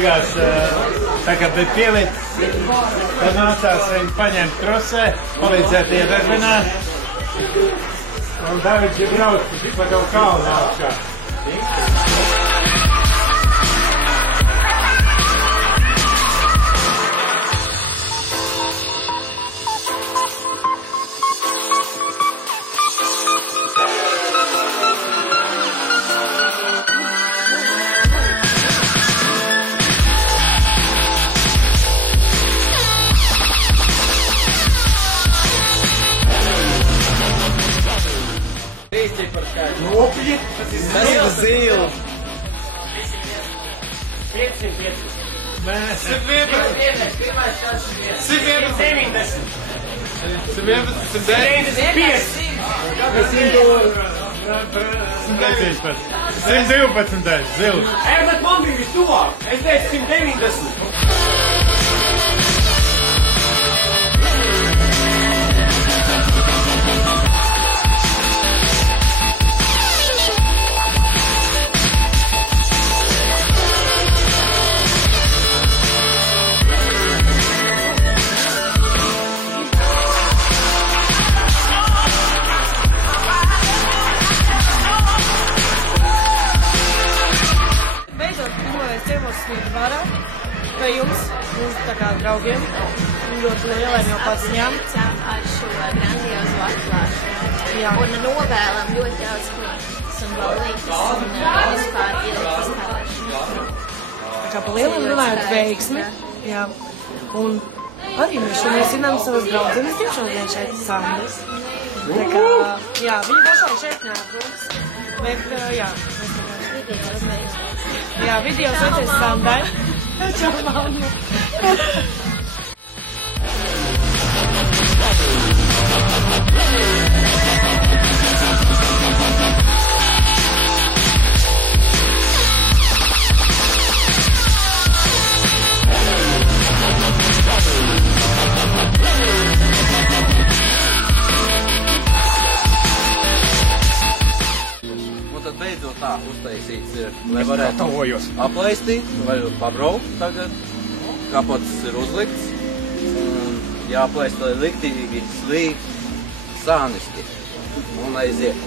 beigās, tā kā bija pielicis, tad nācās viņu paņemt trosē, palīdzēt iedarbināt. Un Davids ir braucis pa kaut kalnu augšā. Nopļi, tas ir zils. 515. Mēs 111. 111. 112. Zils. Bet man bija vistuvāk. Es teicu 190. Vai jums, tā kā draugiem, ļoti lieliem jau pats ņemt ar šo grandiozu atklāšanu. Un novēlam ļoti daudz klinkas un balītas un vispār ielikas spēlēšanu. Tā kā pa lielam runājot veiksmi. Jā. Un arī mēs šodien zinām savas draudzenes tiešām šeit Sandras. Tā kā, jā, viņi pašai šeit neatbrauks. Bet, jā, mēs tā kā... Jā, video sveiciens Sandrai. Čau, mamma. Tad beidzot tā uztaisīts ir, lai varētu aplaistīt, vai pabraukt tagad. Kapots ir uzlikts un jāaplaist, lai liktīgi slīd sāniski un aiziet.